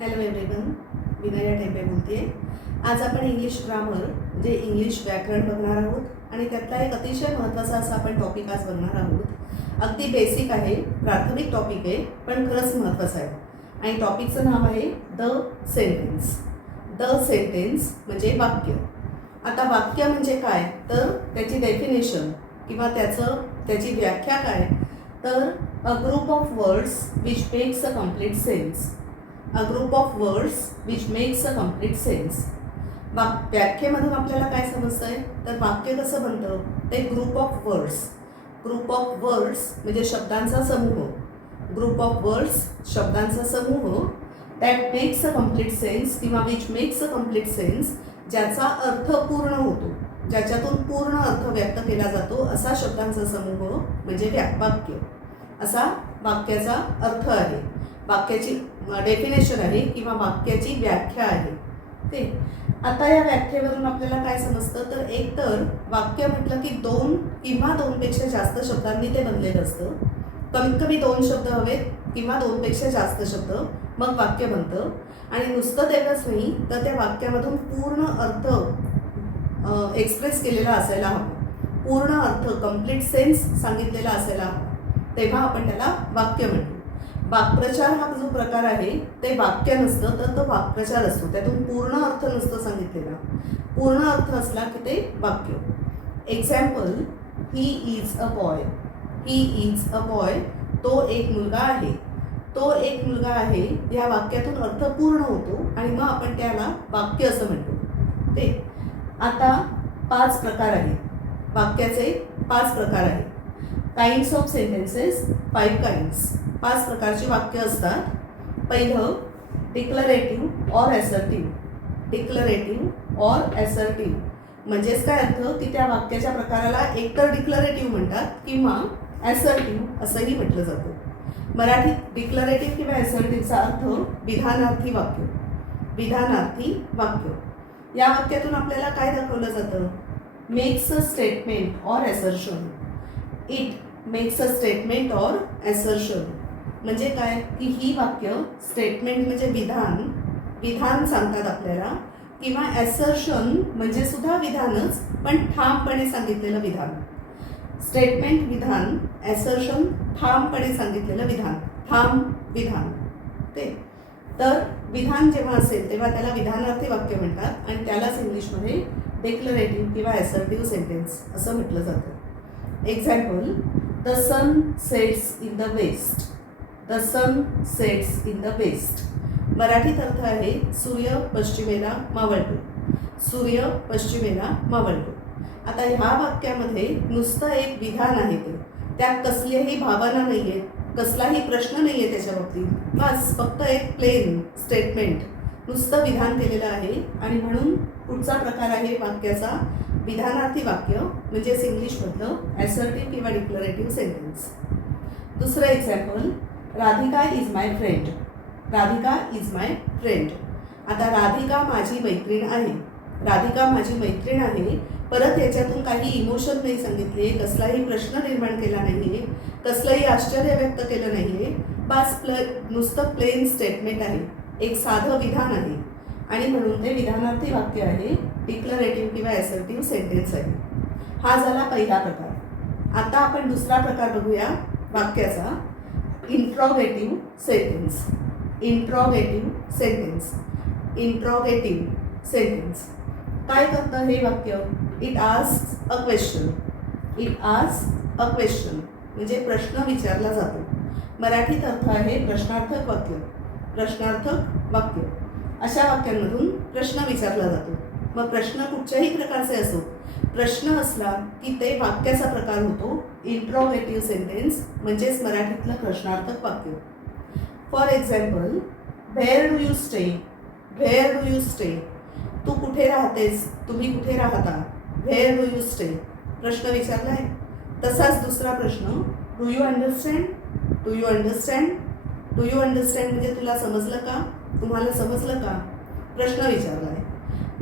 Hello everyone Vinaya ठेपे बोलते. आज आपण इंग्लिश ग्रामर म्हणजे इंग्लिश व्याकरण बघणार आहोत आणि त्यातला एक अतिशय महत्त्वाचा असा आपण टॉपिक आज बघणार आहोत. अगदी बेसिक आहे प्राथमिक टॉपिक आहे पण खरंच महत्त्वाचं आहे. आणि टॉपिकचं नाव आहे द सेंटेन्स द सेंटेन्स म्हणजे वाक्य. आता वाक्य म्हणजे काय? तर त्याची डेफिनेशन किंवा त्याचं त्याची व्याख्या काय? तर a group of words which makes a complete sense a group of words which makes a complete sense वाक व्याख्येमधून आपल्याला काय समजतं आहे तर वाक्य कसं बनतं? ते group of words group of words म्हणजे शब्दांचा समूह. ग्रुप ऑफ वर्ड्स शब्दांचा समूह. That makes a complete sense किंवा which makes a complete sense ज्याचा अर्थ पूर्ण होतो. ज्याच्यातून पूर्ण अर्थ व्यक्त केला जातो असा शब्दांचा समूह म्हणजे व्या वाक्य असा वाक्याचा अर्थ आहे. वाक्याची डेफिनेशन आहे किंवा वाक्याची व्याख्या आहे. ते. आता या व्याख्येवरून आपल्याला काय समजतं? तर एकतर वाक्य म्हटलं की दोन किंवा दोनपेक्षा जास्त शब्दांनी ते बनलेलं असतं. कमीत कमी दोन शब्द हवेत किंवा दोनपेक्षा जास्त शब्द मग वाक्य बनतं. आणि नुसतं तेवढंच नाही तर त्या वाक्यामधून पूर्ण अर्थ एक्सप्रेस केलेला असायला हवा. पूर्ण अर्थ कंप्लीट सेन्स सांगितलेला असायला हवा. तेव्हा आपण त्याला वाक्य म्हणतो. वाक्प्रचार हा जो प्रकार आहे ते वाक्य नसतं तर तो वाक्प्रचार असतो. त्यातून पूर्ण अर्थ नसतो सांगितलेला. पूर्ण अर्थ असला की ते वाक्य. Example he is a boy he is a boy तो एक मुलगा आहे. तो एक मुलगा आहे या वाक्यातून अर्थ पूर्ण होतो आणि मग आपण त्याला वाक्य असं म्हणतो. ते. आता पाच प्रकार आहेत. वाक्याचे पाच प्रकार आहेत. Kinds of sentences five kinds पाच प्रकारची वाक्य असतात. पहिलं declarative or assertive declarative or assertive म्हणजेच काय अर्थ? की त्या वाक्याच्या प्रकाराला एकतर डिक्लरेटिव्ह म्हणतात किंवा ॲसर्टिव्ह असंही म्हटलं जातं. मराठीत डिक्लरेटिव्ह किंवा ॲसर्टिव्हचा अर्थ विधानार्थी वाक्य. विधानार्थी वाक्य. या वाक्यातून आपल्याला काय दाखवलं जातं? Makes a statement or assertion it makes a statement or assertion म्हणजे काय? की ही वाक्य स्टेटमेंट म्हणजे विधान विधान सांगतात आपल्याला. किंवा ॲसर्शन म्हणजे सुद्धा विधानच पण ठामपणे सांगितलेलं विधान. स्टेटमेंट विधान ॲसर्शन ठामपणे सांगितलेलं विधान. ठाम विधान. ते. तर विधान जेव्हा असेल तेव्हा त्याला विधानार्थी वाक्य म्हणतात आणि त्यालाच इंग्लिशमध्ये डिक्लरेटिव्ह किंवा ॲसर्टिव्ह सेंटेन्स असं म्हटलं जातं. Example the sun sets in the west the sun sets in the west मराठीत अर्थ आहे सूर्य पश्चिमेला मावळतो. सूर्य पश्चिमेला मावळतो. आता ह्या वाक्यामध्ये नुसतं एक विधान आहे ते. त्यात कसलीही भावना नाही आहे कसलाही प्रश्न नाही आहे त्याच्या बाबतीत. बस फक्त एक प्लेन स्टेटमेंट नुसतं विधान केलेलं आहे आणि म्हणून पुढचा प्रकार आहे वाक्याचा विधानार्थी वाक्य म्हणजेच इंग्लिशमधलं ॲसर्टिव्ह किंवा डिक्लरेटिव्ह सेंटेन्स दुसरं example Radhika is my friend Radhika is my friend आता राधिका माझी मैत्रीण आहे. राधिका माझी मैत्रीण आहे. परत याच्यातून काही इमोशन नाही सांगितले कसलाही प्रश्न निर्माण केला नाही आहे कसलंही आश्चर्य व्यक्त केलं नाही आहे बास प्ल नुसतं प्लेन स्टेटमेंट आहे. एक साधं विधान आहे. आणि म्हणून ते विधानार्थी वाक्य आहे डिक्लरेटिव्ह किंवा ॲसर्टिव्ह सेंटेन्स आहे. हा झाला पहिला प्रकार. आता आपण दुसरा प्रकार बघूया वाक्याचा. Interrogative sentence interrogative sentence interrogative sentence काय करतं हे वाक्य? It ask a question it ask a question म्हणजे प्रश्न विचारला जातो. मराठीत अर्थ आहे प्रश्नार्थक वाक्य. प्रश्नार्थक वाक्य. अशा वाक्यांमधून प्रश्न विचारला जातो. मग प्रश्न कुठच्याही प्रकारचे असो प्रश्न असला की ते वाक्याचा प्रकार होतो इंट्रॉगेटिव्ह सेंटेन्स म्हणजेच मराठीतलं प्रश्नार्थक वाक्य. For example where do you stay where do you stay तू कुठे राहतेस? तुम्ही कुठे राहता? व्हेअर डू यू स्टे प्रश्न विचारला आहे तसाच दुसरा प्रश्न do you understand do you understand do you understand म्हणजे तुला समजलं का? तुम्हाला समजलं का? प्रश्न विचारला आहे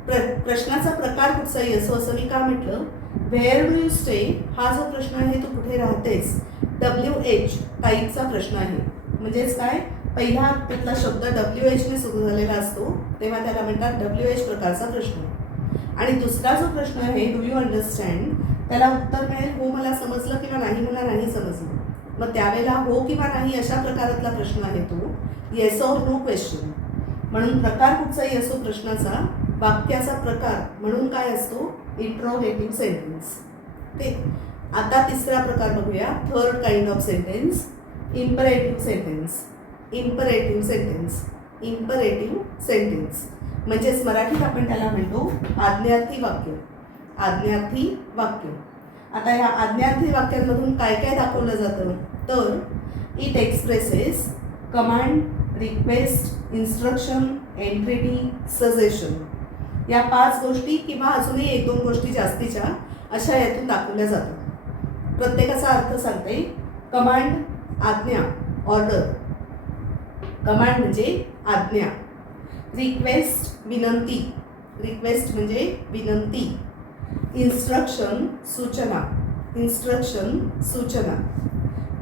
प्र प्रश्नाचा प्रकार कुठचाही असो असं मी का म्हटलं? व्हेअर डू यू स्टे हा जो प्रश्न आहे तो कुठे राहतेस? डब्ल्यू एच टाईपचा प्रश्न आहे. म्हणजेच काय? पहिला त्यातला शब्द डब्ल्यू एचने सुरू झालेला असतो तेव्हा त्याला म्हणतात डब्ल्यू एच प्रकारचा प्रश्न. आणि दुसरा जो प्रश्न आहे डू यू अंडरस्टँड त्याला उत्तर मिळेल हो मला समजलं किंवा नाही मला नाही समजलं. मग त्यावेळेला हो किंवा नाही अशा प्रकारातला प्रश्न आहे तो. येस ऑर नो क्वेश्चन म्हणून प्रकार कुठचाही असो प्रश्नाचा वाक्याचा प्रकार म्हणून काय असतो? इंट्रोगेटिव्ह सेंटेन्स ठीक आता तिसरा प्रकार बघूया. Third kind of sentence imperative sentence imperative sentence imperative sentence म्हणजेच मराठीत आपण त्याला म्हणतो आज्ञार्थी वाक्य. आज्ञार्थी वाक्य. आता या आज्ञार्थी वाक्यांमधून काय काय दाखवलं जातं? तर it expresses command request instruction entreaty suggestion या पाच गोष्टी किंवा अजूनही एक दोन गोष्टी जास्तीच्या अशा यातून दाखवल्या जातात. प्रत्येकाचा अर्थ सांगते. कमांड आज्ञा ऑर्डर. कमांड म्हणजे आज्ञा. रिक्वेस्ट विनंती. रिक्वेस्ट म्हणजे विनंती. इन्स्ट्रक्शन सूचना. इन्स्ट्रक्शन सूचना.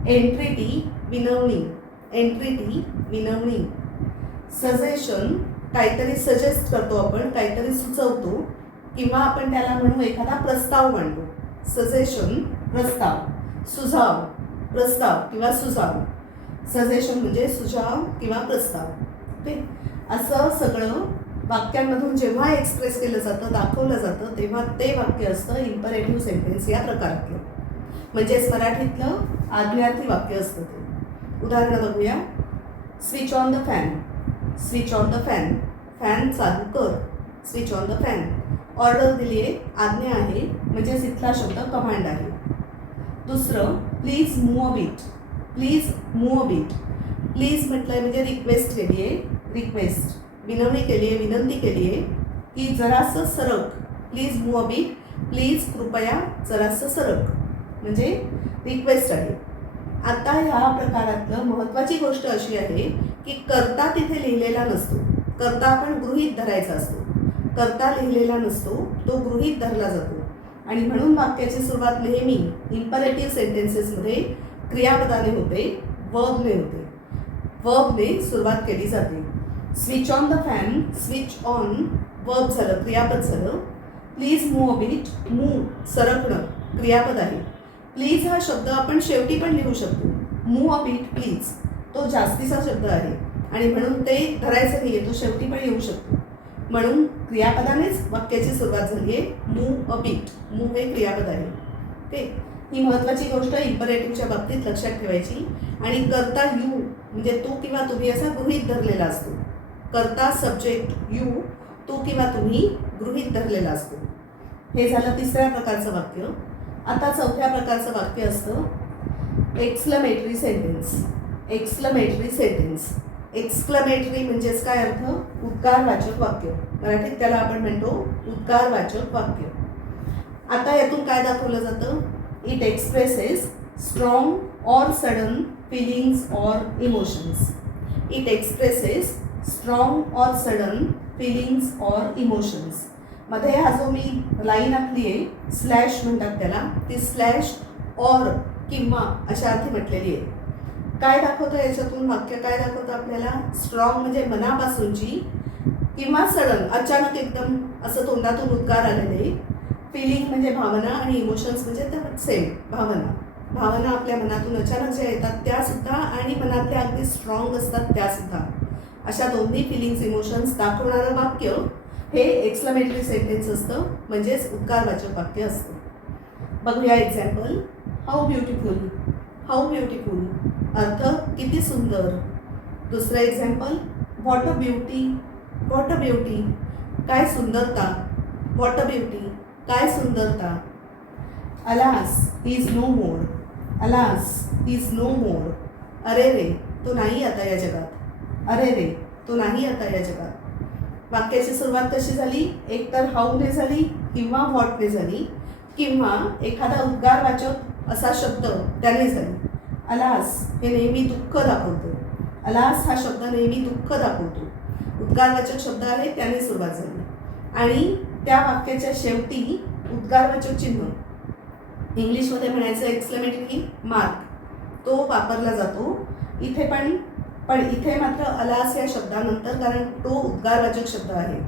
एंट्रिटी विनवणी. एंट्रिटी विनवणी. सजेशन काहीतरी सजेस्ट करतो आपण काहीतरी सुचवतो किंवा आपण त्याला म्हणू एखादा प्रस्ताव मांडतो सजेशन प्रस्ताव. सुझाव प्रस्ताव किंवा सुझाव. सजेशन म्हणजे सुझाव किंवा प्रस्ताव. ओके? असं सगळं वाक्यांमधून जेव्हा एक्सप्रेस केलं जातं दाखवलं जातं तेव्हा ते वाक्य असतं इम्परेटिव्ह सेंटेन्स या प्रकारातलं. म्हणजेच मराठीतलं आज्ञार्थी वाक्य असतं ते. उदाहरणं बघूया. Switch on the fan switch on the fan fan चालू कर. Switch on the fan order दिली आहे आज्ञा आहे. म्हणजेच इथला शब्द कमांड आहे. दुसरं please move a bit please move a bit please आहे म्हणजे रिक्वेस्ट केली आहे रिक्वेस्ट विनवणी केली आहे विनंती केली आहे की जरासं सरक. Please move a bit please कृपया जरासं सरक. म्हणजे रिक्वेस्ट आहे. आता ह्या प्रकारातलं महत्त्वाची गोष्ट अशी आहे की करता तिथे लिहिलेला नसतो. करता आपण गृहीत धरायचा असतो. करता लिहिलेला नसतो तो गृहीत धरला जातो. आणि म्हणून वाक्याची सुरुवात नेहमी इम्परेटिव्ह सेंटेन्सेसमध्ये क्रियापदाने होते वर्बने होते. वर्बने सुरुवात केली जाते. Switch on the fan switch on verb झालं क्रियापद झालं. प्लीज मूव अ मूव सरकणं क्रियापद आहे. प्लीज हा शब्द आपण शेवटी पण लिहू शकतो. मूव अ बीट प्लीज तो जास्तीचा शब्द आहे. आणि म्हणून ते धरायचं नाही आहे तो शेवटी पण येऊ शकतो. म्हणून क्रियापदानेच वाक्याची सुरुवात झाली आहे मूव अ बीट मूव हे क्रियापद आहे. ते ही महत्त्वाची गोष्ट इम्परेटिव्हच्या बाबतीत लक्षात ठेवायची. आणि करता यू म्हणजे तू किंवा तुम्ही असा गृहीत धरलेला असतो. करता सब्जेक्ट यू तू किंवा तुम्ही गृहीत धरलेला असतो. हे झालं तिसऱ्या प्रकारचं वाक्य. आता चौथ्या प्रकारचं वाक्य असतं exclamatory sentence exclamatory sentence exclamatory म्हणजेच काय अर्थ? उद्गारवाचक वाक्य. मराठीत त्याला आपण म्हणतो उद्गारवाचक वाक्य. आता यातून काय दाखवलं जातं? It expresses strong or sudden feelings or emotions it expresses strong or sudden feelings or इमोशन्समध्ये हा जो मी लाईन आखली आहे स्लॅश म्हणतात त्याला ती स्लॅश ऑर किंवा अशा अर्थी म्हटलेली आहे. काय दाखवतं याच्यातून वाक्य काय दाखवतं आपल्याला? स्ट्रॉंग म्हणजे मनापासूनची किंवा सडन अचानक एकदम असं तोंडातून उद्गार आलेले. फिलिंग म्हणजे भावना आणि इमोशन्स म्हणजे तर सेम भावना. भावना आपल्या मनातून अचानक ज्या येतात त्या सुद्धा आणि मनातल्या अगदी स्ट्रॉंग असतात त्या सुद्धा. अशा दोन्ही फिलिंग्स इमोशन्स दाखवणारं वाक्य हे एक्सक्लमेटरी सेंटेन्स असतं म्हणजेच उद्गारवाचक वाक्य असतं. बघूया example how beautiful how beautiful अर्थ किती सुंदर. दुसरं example what a beauty what a beauty काय सुंदरता व्हॉट अ ब्युटी काय सुंदरता. Alas he is no more alas he is no more अरे रे तो नाही आता या जगात. अरे रे तो नाही आता या जगात. वाक्याची सुरुवात कशी झाली? एक तर हाऊने झाली किंवा व्हॉटने झाली किंवा एखादा उद्गारवाचक असा शब्द त्याने झाली. अलास हे नेहमी दुःख दाखवतो. अलास हा शब्द नेहमी दुःख दाखवतो. उद्गारवाचक शब्द आहे त्याने सुरुवात झाली. आणि त्या वाक्याच्या शेवटी उद्गारवाचक चिन्ह. इंग्लिशमध्ये म्हणायचं एक्सक्लेमेटरी मार्क तो वापरला जातो. इथे पण पण इथे मात्र अलास या शब्दानंतर कारण तो उद्गारवाचक शब्द आहे.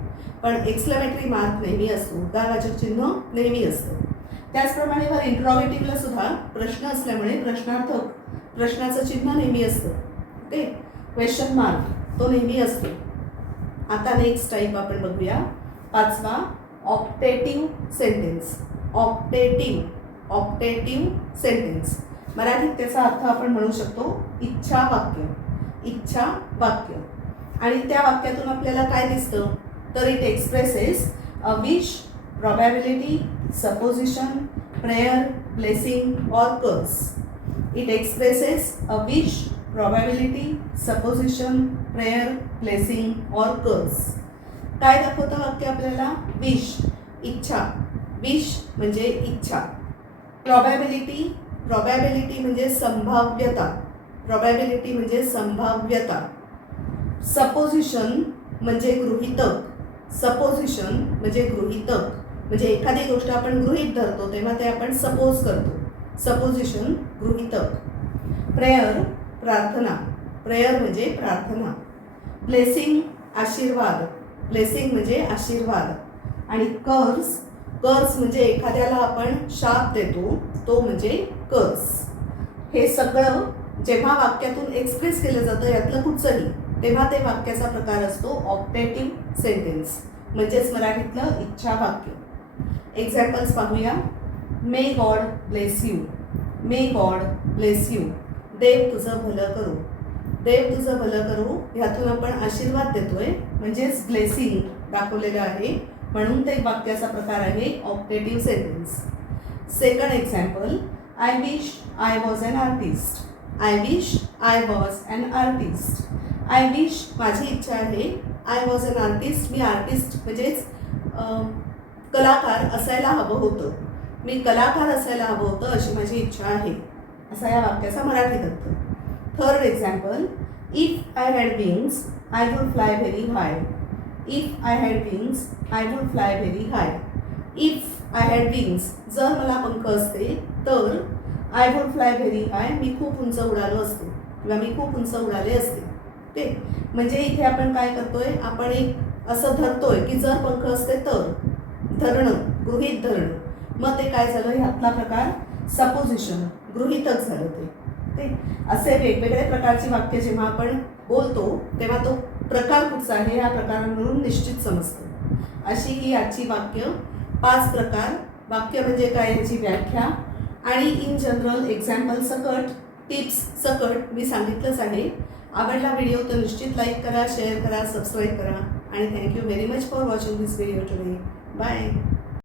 पण एक्सक्लेमेटरी मार्क नेहमी असतो. उद्गारवाचक चिन्ह नेहमी असतं. त्याचप्रमाणे वर इंट्रॉगेटिव्हला सुद्धा प्रश्न असल्यामुळे प्रश्नार्थक प्रश्नाचं चिन्ह नेहमी असतं. ओके? क्वेश्चन मार्क तो नेहमी असतो. आता नेक्स्ट टाईप आपण बघूया. पाचवा ऑप्टेटिव्ह सेंटेन्स ऑप्टेटिव्ह ऑप्टेटिव्ह सेंटेन्स मराठीत त्याचा अर्थ आपण म्हणू शकतो इच्छा वाक्य इच्छा वाक्य आणि त्या वाक्यातून आपल्याला काय दिसतं? तर it expresses a wish probability supposition prayer blessing or curse It expresses a wish, probability, supposition, prayer, blessing or curse. काय दाखवतं वाक्य आपल्याला? विश इच्छा. विश म्हणजे इच्छा. प्रॉबॅबिलिटी प्रॉबॅबिलिटी म्हणजे संभाव्यता. प्रॉबॅबिलिटी म्हणजे संभाव्यता. सपोजिशन म्हणजे गृहितक. सपोजिशन म्हणजे गृहितक. म्हणजे एखादी गोष्ट आपण गृहित धरतो तेव्हा ते आपण सपोज करतो. सपोजिशन गृहितक. प्रेयर प्रार्थना. प्रेयर म्हणजे प्रार्थना. ब्लेसिंग आशीर्वाद. ब्लेसिंग म्हणजे आशीर्वाद. आणि कर्स कर्स म्हणजे एखाद्याला आपण शाप देतो तो म्हणजे कर्स. हे सगळं जेव्हा वाक्यातून एक्सप्रेस केलं जातं यातलं कुठचंही तेव्हा ते वाक्याचा प्रकार असतो ऑप्टेटिव्ह सेंटेन्स म्हणजेच मराठीतलं इच्छा वाक्य एक्झाम्पल्स पाहूया. May God bless you may God bless you देव तुझं भलं करू. देव तुझं भलं करू ह्यातून आपण आशीर्वाद देतोय. म्हणजेच ब्लेसिंग दाखवलेलं आहे. म्हणून ते वाक्याचा प्रकार आहे operative sentence second example I wish I was an artist I wish I was an artist I wish माझी इच्छा आहे आय वॉज अन आर्टिस्ट मी आर्टिस्ट म्हणजेच कलाकार असायला हवं होतं. मी कलाकार असायला हवं होतं अशी माझी इच्छा आहे असा या वाक्याचा मराठीत अर्थ third example if I had wings I would fly very high if I had wings I would fly very high if I had wings जर मला पंख असते तर I would fly very high मी खूप उंच उडालो असते किंवा मी खूप उंच उडाले असते. ते म्हणजे इथे आपण काय करतोय? आपण एक असं धरतोय की जर पंख असते तर धरणं गृहित धरणं. मग ते काय झालं? ह्यातला प्रकार सपोजिशन गृहितक झालं ते. ते असे वेगवेगळे प्रकारची वाक्य जेव्हा आपण बोलतो तेव्हा तो प्रकार कुठचा आहे? या प्रकारांवरून निश्चित समजतो. अशी ही आजची वाक्य पाच प्रकार. वाक्य म्हणजे काय याची व्याख्या? आणि इन जनरल एक्झाम्पल सकट टिप्स सकट मी सांगितलंच आहे. आवडला व्हिडिओ तर निश्चित लाईक करा शेअर करा सबस्क्राईब करा. आणि thank you very much for watching this video today bye